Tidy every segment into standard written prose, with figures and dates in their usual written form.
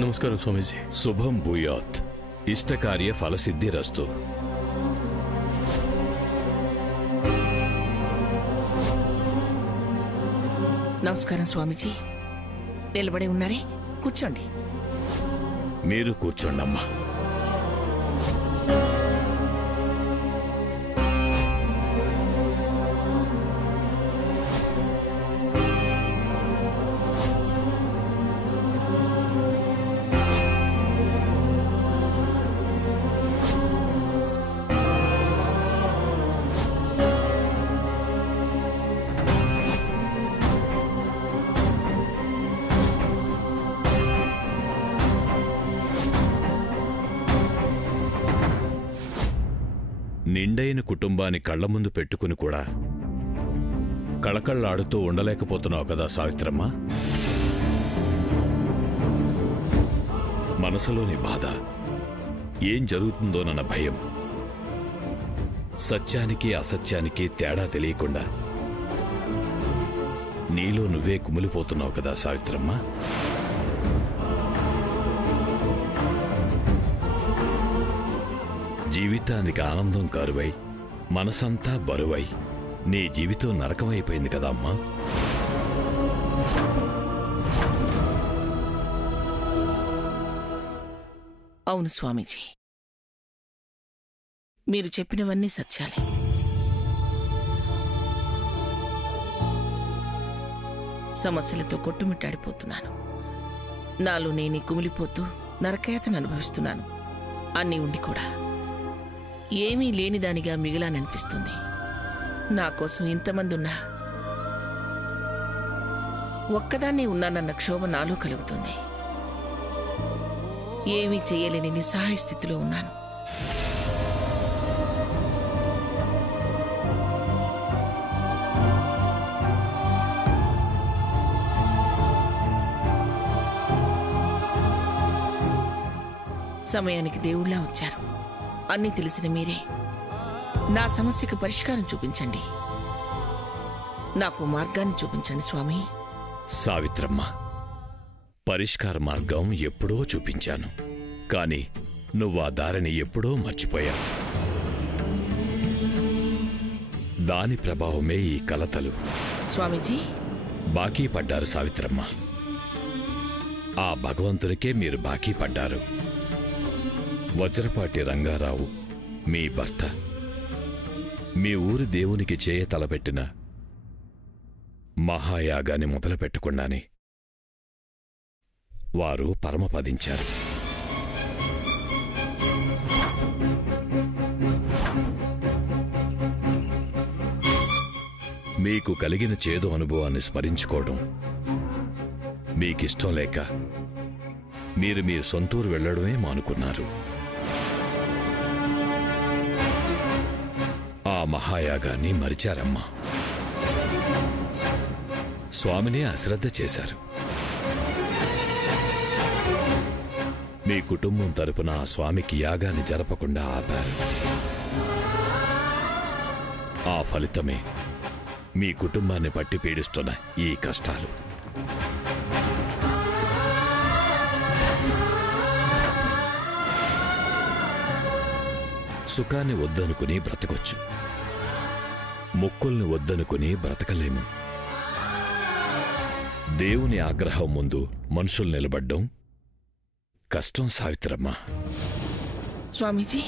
నమస్కారం స్వామీజీ. శుభం భూయాత్. ఇష్టకార్య ఫలసిద్ధిరస్తు. నమస్కారం స్వామీజీ. నిలబడి ఉన్నారే, కూర్చోండి. మీరు కూర్చోండమ్మా. నిండైన కుటుంబాన్ని కళ్ల ముందు పెట్టుకుని కూడా కళకళ్లాడుతూ ఉండలేకపోతున్నావు కదా సావిత్రమ్మ. మనసులోని బాధ, ఏం జరుగుతుందోనన్న భయం, సత్యానికి అసత్యానికి తేడా తెలియకుండా నీలో నువ్వే కుమిలిపోతున్నావు కదా సావిత్రమ్మ. జీవితానికి ఆనందం కరువై, మనసంతా బరువై, నీ జీవితం నరకమైపోయింది కదా అమ్మా. అవును స్వామీజీ, మీరు చెప్పినవన్నీ సత్యాలే. సమస్యలతో కొట్టుమిట్టాడిపోతున్నాను. నాలో నేనే కుమిలిపోతూ నరకయాతను అనుభవిస్తున్నాను. అన్నీ ఉండి కూడా ఏమీ లేనిదానిగా మిగిలాననిపిస్తుంది. నా కోసం ఇంతమంది ఉన్నా ఒక్కదాన్నే ఉన్నానన్న క్షోభ నాలో కలుగుతుంది. ఏమీ చేయలేని నిస్సహాయ స్థితిలో ఉన్నాను. సమయానికి దేవుళ్లా వచ్చారు. అన్నీ తెలిసిన మీరే నా సమస్యకు పరిష్కారం చూపించండి. నాకు మార్గాన్ని చూపించండి స్వామి. సావిత్రమ్మ, పరిష్కార మార్గం ఎప్పుడో చూపించాను, కాని నువ్వా దారిని ఎప్పుడో మర్చిపోయావు. దాని ప్రభావమే ఈ కలతలు. స్వామీజీ, బాకీ పడ్డారు సావిత్రమ్మ. ఆ భగవంతునికే మీరు బాకీ పడ్డారు. వజ్రపాటి రంగారావు మీ భర్త మీ ఊరి దేవునికి చేయ తలపెట్టిన మహాయాగాన్ని మొదలుపెట్టకుండానే వారు పరమపదించారు. మీకు కలిగిన చేదు అనుభవాన్ని స్మరించుకోవడం మీకిష్టం లేక మీరు మీ సొంతూరు వెళ్లడమే మానుకున్నారు. ఆ మహాయాగాన్ని మరిచారమ్మా. స్వామిని అశ్రద్ధ చేశారు. మీ కుటుంబం తరపున ఆ స్వామికి యాగాన్ని జరపకుండా ఆపారు. ఆ ఫలితమే మీ కుటుంబాన్ని పట్టి పీడిస్తున్న ఈ కష్టాలు. సుఖాన్ని వద్దనుకుని బ్రతకొచ్చు, మొక్కుల్ని వద్దనుకుని బ్రతకలేము. దేవుని ఆగ్రహం ముందు మనుషులు నిలబడ్డం కష్టం సావిత్రమ్మ. స్వామీజీ,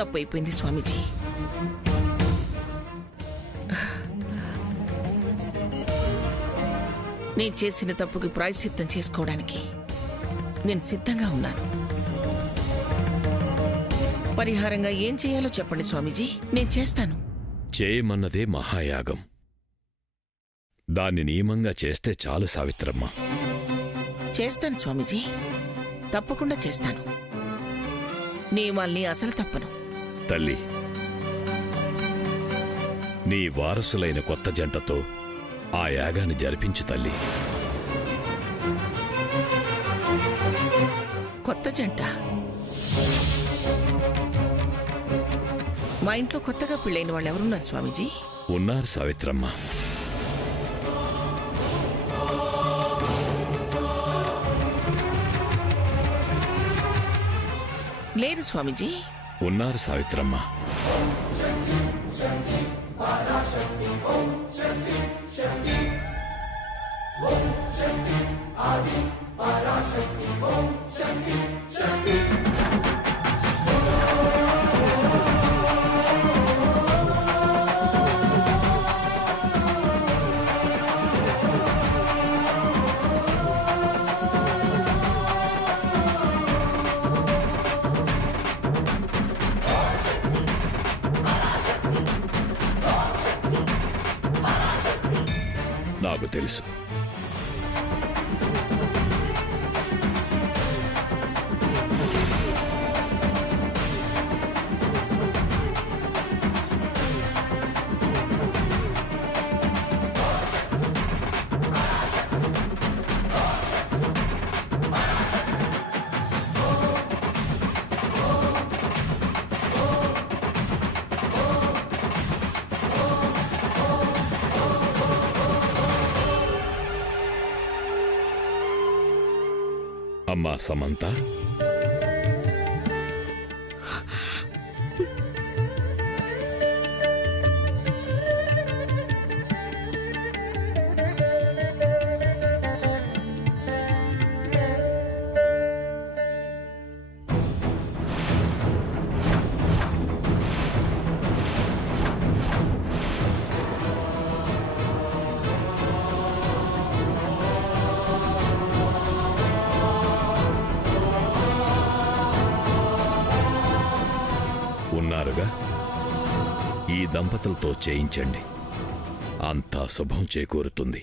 తప్పైపోయింది స్వామీజీ. నేను చేసిన తప్పుకి ప్రాయశ్చిత్తం చేసుకోవడానికి నేను సిద్ధంగా ఉన్నాను. పరిహారంగా ఏం చేయాలో చెప్పండి స్వామీజీ, నేను చేస్తాను. చేయమన్నదే మహాయాగం. దాన్ని నియమంగా చేస్తే చాలు సావిత్రమ్మ. చేస్తాను స్వామీజీ, తప్పకుండా చేస్తాను. నియమాల్ని అసలు తప్పను. తల్లి, నీ వారసులైన కొత్త జంటతో ఆ యాగాన్ని జరిపించు తల్లి. కొత్త జంట మా ఇంట్లో కొత్తగా పెళ్ళైన వాళ్ళు ఎవరున్నారు స్వామీజీ? ఉన్నారు సావిత్రమ్మ. లేదు స్వామీజీ. ఉన్నారు సావిత్రమ్మ. నాకు తెలుసు. అమ్మా సమంత, ఉన్నారుగా, ఈ దంపతులతో చేయించండి. అంతా శుభం చేకూరుతుంది.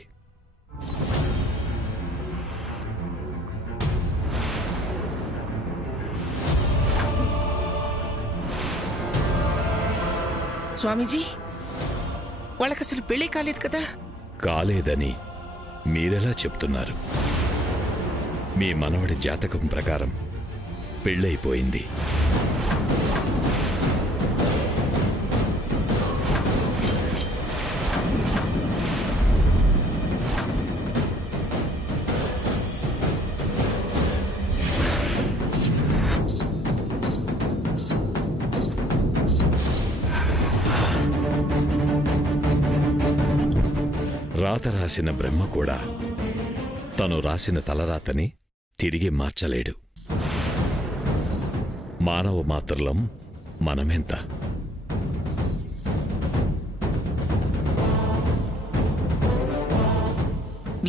స్వామీజీ, వాళ్ళకసలు పెళ్ళి కాలేదు కదా? కాలేదని మీరెలా చెప్తున్నారు? మీ మనవడి జాతకం ప్రకారం పెళ్ళైపోయింది. రాత రాసిన బ్రహ్మ కూడా తను రాసిన తలరాతని తిరిగి మార్చలేడు. మానవ మాత్రులం మనమెంత?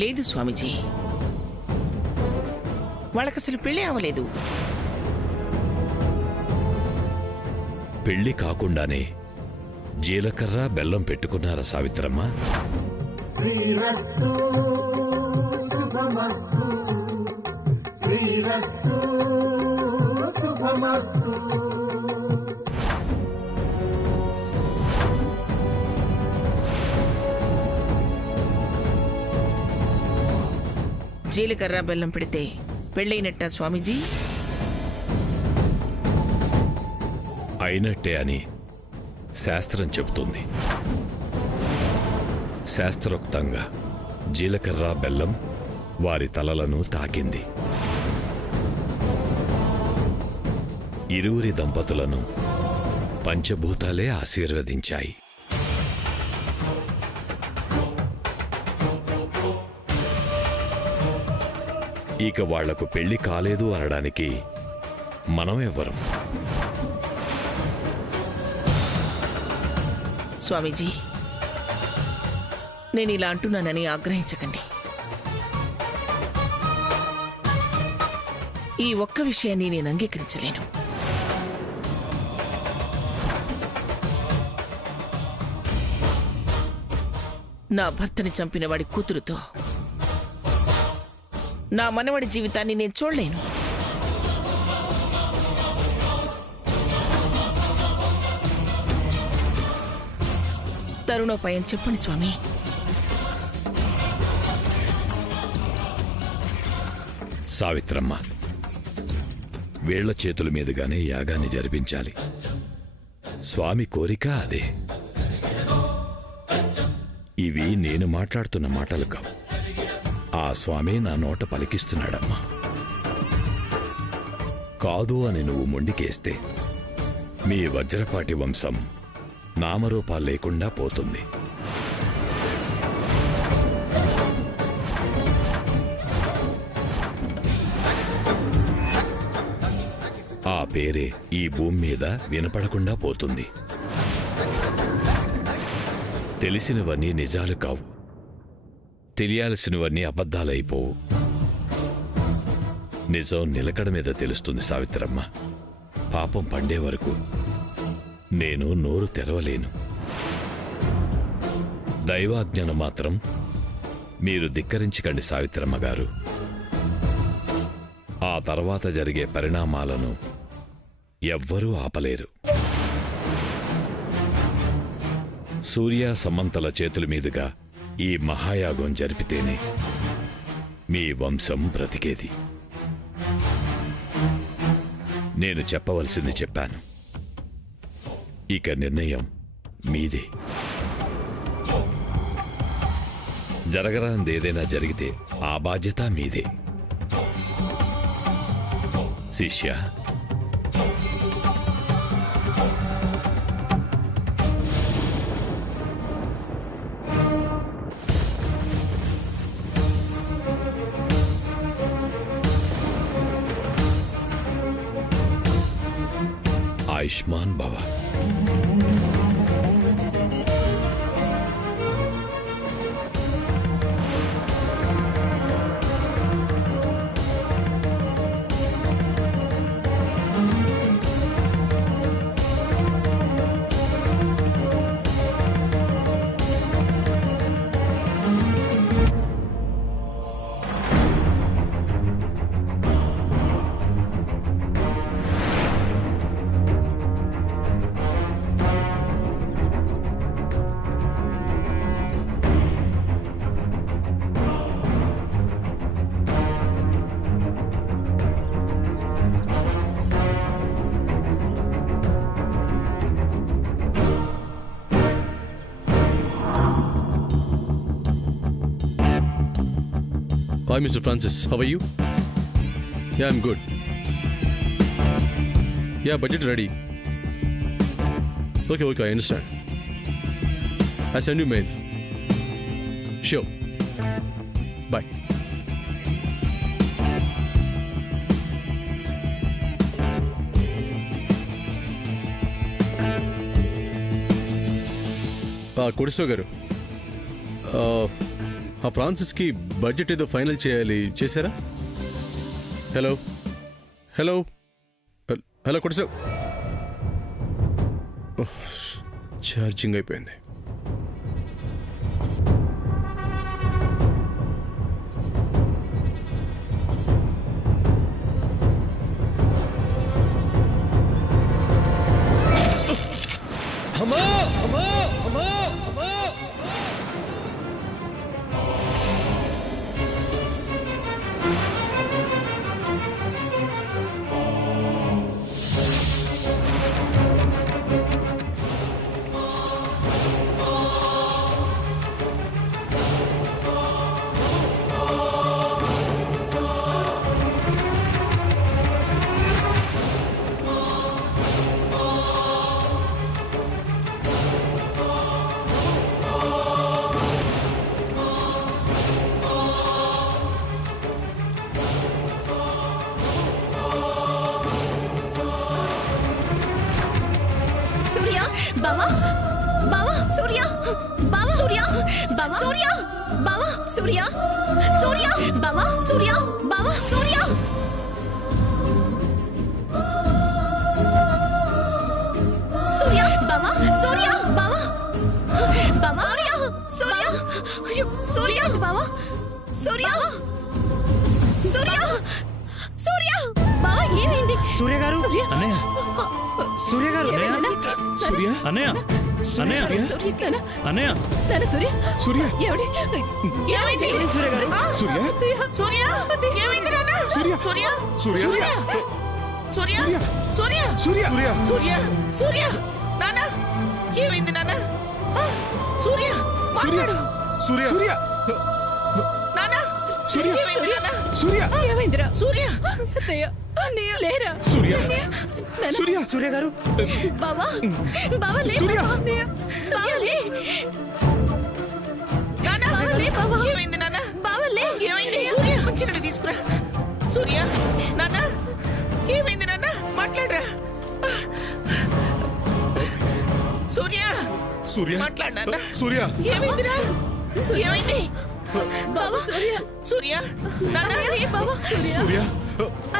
లేదు స్వామీజీ, వాళ్ళకసలు పెళ్ళి అవ్వలేదు. పెళ్లి కాకుండానే జీలకర్ర బెల్లం పెట్టుకున్నారా సావిత్రమ్మ? శ్రీరస్తు శుభమస్తు, శ్రీరస్తు శుభమస్తు. జీలకర్ర బెల్లం పెడితే పెళ్ళైనట్ట స్వామీజీ? అయినట్టే అని శాస్త్రం చెబుతుంది. శాస్త్రోక్తంగా జీలకర్ర బెల్లం వారి తలలను తాకింది. ఇరువురి దంపతులను పంచభూతాలే ఆశీర్వదించాయి. ఇక వాళ్లకు పెళ్లి కాలేదు అనడానికి మనం ఎవ్వరం? స్వామీజీ, నేను ఇలా అంటున్నానని ఆగ్రహించకండి. ఈ ఒక్క విషయాన్ని నేను అంగీకరించలేను. నా భర్తని చంపిన వాడి కూతురుతో నా మనవడి జీవితాన్ని నేను చూడలేను. తరుణోపాయం చెప్పండి స్వామి. సావిత్రమ్మ, వీళ్ల చేతుల మీదుగానే యాగాన్ని జరిపించాలి. స్వామి కోరిక అదే. ఇవి నేను మాట్లాడుతున్న మాటలు కావు, ఆ స్వామి నా నోట పలికిస్తున్నాడమ్మా. కాదు అని నువ్వు మొండికేస్తే మీ వజ్రపాటి వంశం నామరూపాలు లేకుండా పోతుంది. ఆ పేరే ఈ భూమి మీద వినపడకుండా పోతుంది. తెలిసినవన్నీ నిజాలు కావు, తెలియాల్సినవన్నీ అబద్ధాలైపోవు. నిజం నిలకడ మీద తెలుస్తుంది సావిత్రమ్మ. పాపం పండే వరకు నేను నోరు తెరవలేను. దైవాజ్ఞను మాత్రం మీరు ధిక్కరించకండి సావిత్రమ్మ గారు. ఆ తర్వాత జరిగే పరిణామాలను ఎవ్వరూ ఆపలేరు. సూర్య సమంతల చేతుల మీదుగా ఈ మహాయాగం జరిపితేనే మీ వంశం బ్రతికేది. నేను చెప్పవలసింది చెప్పాను, ఇక నిర్ణయం మీదే. జరగరాందేదైనా జరిగితే ఆ బాధ్యత మీదే. శిష్య, ఆయుష్మాన్ భవ. Hi, Mr. Francis. How are you? Yeah, I'm good. Yeah, budget ready. Okay, I understand. I'll send you mail. Sure. Bye. Koteswara గారు, ఆ ఫ్రాన్సిస్కి బడ్జెట్ ఏదో ఫైనల్ చేయాలి, చేశారా? Hello hello hello Koteswara, charging అయిపోయింది. అమ్మా అమ్మా అమ్మా అమ్మా! బావా బావా సూర్య బావా సూర్య బావా సూర్య బావా సూర్య సూర్య బావా సూర్య బావా సూర్య సూర్య బావా సూర్య బావా బావా సూర్య అయ్యో సూర్య బావా సూర్య సూర్య సూర్య బావా ఏమైంది? సూర్య గారు, అన్నయ్య సూర్య గారు, సూర్య అన్నయ్య అన్నయ్య అన్నయ్య సూర్య సూర్య ఏమిటి ఏమైంది? సూర్య గారు, సూర్య సూర్య ఏమైంది నాన్న? సూర్య సూర్య సూర్య సూర్య సూర్య సూర్య సూర్య సూర్య సూర్య నానా ఏమైంది నానా? సూర్య మాట్లాడు. సూర్య సూర్య నానా సూర్య ఏమైంది నానా? సూర్య ఏమైందిరా? సూర్య లేరా? సూర్య సూర్య సూర్య గారు బావా బావా లే సూర్య! బావా. సూర్య లే నానా బావా లే బావా. ఏమైంది నానా? బావా లే. ఏమైంది? సూర్య మంచినీళ్ళు తీసుకురా. సూర్య నానా ఏమైంది నాన్న? మాట్లాడరా. సూర్య సూర్య మాట్లాడు నాన్న. సూర్య ఏమైందిరా? ఏమైంది? బావా సూర్య సూర్య నాన్న లే బావా. సూర్య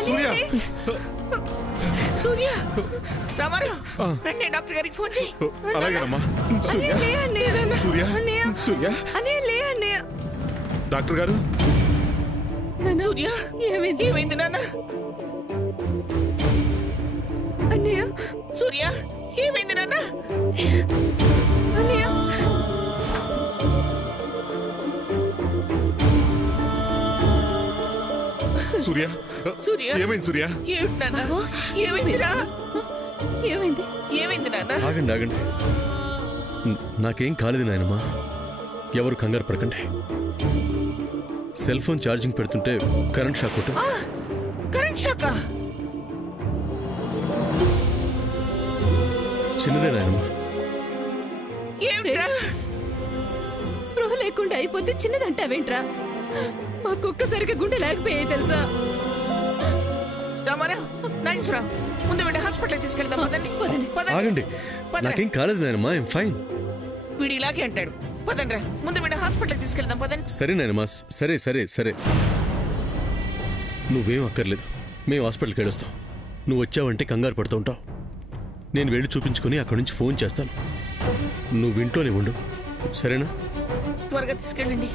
సూర్య సూర్య రామారావు రండి డాక్టర్ గారికి ఫోన్ చేయి. అలాగేనమ్మా. సూర్య లే అన్నయ్య. సూర్య అన్నయ్య. సూర్య అన్నయ్య లే అన్నయ్య. డాక్టర్ గారు సూర్య ఏమైంది? ఏమైంది నాన్న? అన్నయ్య సూర్య ఏమైంది నాన్న? అన్నయ్య సూర్య సూర్య ఏమైంది సూర్య? ఏమిటి నాన్న? ఏమైందిరా? ఏమైంది? ఏమైంది నాన్న? ఆగండి ఆగండి. నాకేం కాలేదు నాయనమ్మా. ఎవరు కంగారు పడకండి. సెల్ ఫోన్ ఛార్జింగ్ పెడుతుంటే కరెంట్ షాక్ కొట్టు. కరెంట్ షాకా? చిన్నదే నాయనమ్మా. ఏమిట్రా? స్పృహ లేకుండా అయిపోతే చిన్నదంటావేంట్రా? మాకొక్కసారిగా గుండె లేకపోయాయి తెలుసా? రామారావు నాగేశ్వరరావు ముందు వీడి హాస్పిటల్ తీసుకెళ్దాం. పదండి పదండి. పదండి. ఆగండి. పదరా. నాకేం కాలేదు నాయనమ్మా. I'm fine. వీడు ఇలాగే అంటాడు. పదండి రా ముందు వీడి హాస్పిటల్ తీసుకెళ్దాం. పదండి. సరే నాయనమ్మా. సరే సరే సరే. నువ్వేం అక్కర్లేదు. మేము హాస్పిటల్కి వెళ్ళొస్తాం. నువ్వు వచ్చావంటే కంగారు పడుతూ ఉంటావు. నేను వెళ్ళి చూపించుకొని అక్కడి నుంచి ఫోన్ చేస్తాను. నువ్వు ఇంట్లోనే ఉండు, సరేనా? త్వరగా తీసుకెళ్ళండి.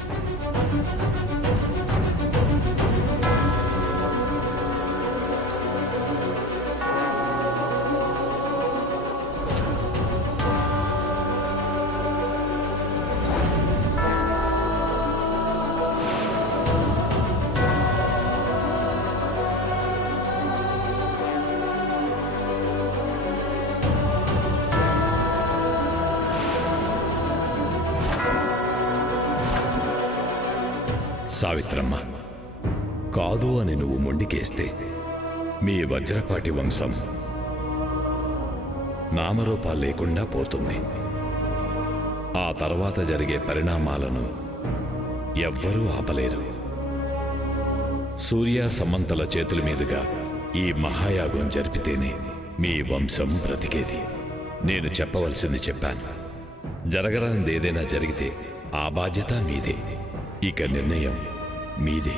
సావిత్రమ్మ, కాదు అని నువ్వు మొండికేస్తే మీ వజ్రపాటి వంశం నామరూపాలు లేకుండా పోతుంది. ఆ తర్వాత జరిగే పరిణామాలను ఎవ్వరూ ఆపలేరు. సూర్య సమంతల చేతుల మీదుగా ఈ మహాయాగం జరిపితేనే మీ వంశం బ్రతికేది. నేను చెప్పవలసింది చెప్పాను. జరగరానిది ఏదైనా జరిగితే ఆ బాధ్యత మీదే. ఇక నిర్ణయం మీదే.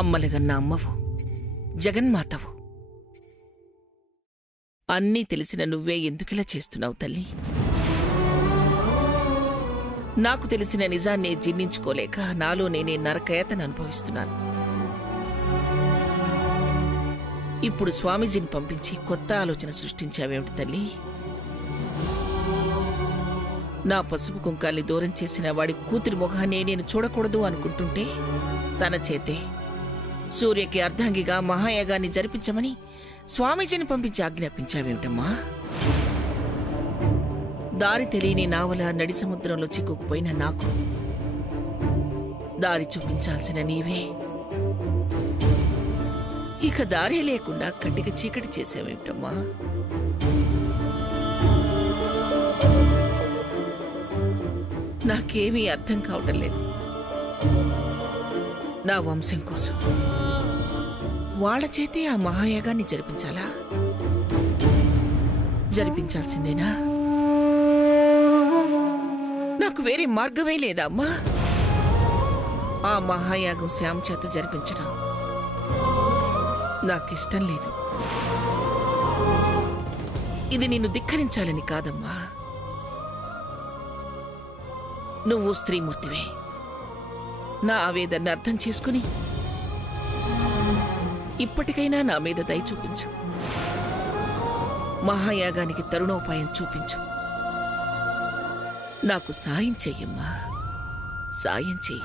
అమ్మలగన్న అమ్మవు, జగన్మాతవు. అన్నీ తెలిసిన నువ్వే ఎందుకిలా చేస్తున్నావు తల్లి? నాకు తెలిసిన నిజాన్ని జీర్ణించుకోలేక నాలో నేనే నరకయాతను అనుభవిస్తున్నాను. ఇప్పుడు స్వామీజీని పంపించి కొత్త ఆలోచన సృష్టించావేమిటి తల్లి? నా పసుపు కుంకాల్ని దూరం చేసిన వాడి కూతురి మొహాన్ని నేను చూడకూడదు అనుకుంటుంటే తన చేతే సూర్యకి అర్ధాంగిగా మహాయాగాన్ని జరిపించమని స్వామీజీని పంపించి ఆజ్ఞాపించావేమిటమ్మా? దారి తెలియని నావల నడి సముద్రంలో చిక్కుకుపోయిన నాకు దారి చూపించాల్సిన నీవే ఇక దారే లేకుండా కట్టిక చీకటి చేసావేమిటమ్మా? నాకేమీ అర్థం కావటం లేదు. నా వంశం కోసం వాళ్ళ చేతే ఆ మహాయాగాన్ని జరిపించాలా? జరిపించాల్సిందేనా? నాకు వేరే మార్గమే లేదా అమ్మా? ఆ మహాయాగం శ్యామ్ చేత జరిపించడం నాకిష్టం లేదు. ఇది నిన్ను ధిక్కరించాలని కాదమ్మా. నువ్వు స్త్రీమూర్తివే. నా ఆవేదన అర్థం చేసుకుని ఇప్పటికైనా నా మీద దయ చూపించు. మహాయాగానికి తరుణోపాయం చూపించు. నాకు సాయం చెయ్యమ్మా, సాయం చెయ్యి.